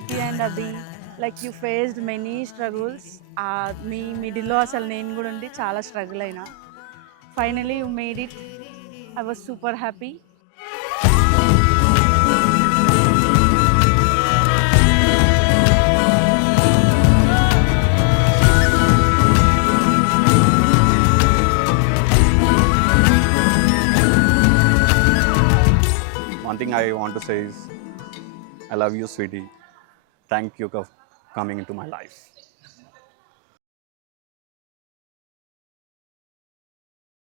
ఇటీ అండ్ అది like you faced many struggles. మీ మిడిల్లో అసలు నేను కూడా ఉండి చాలా స్ట్రగుల్ అయినా. Finally you made it. I was super happy. One thing I want to say is, I love you, sweetie. Thank you for coming into my life.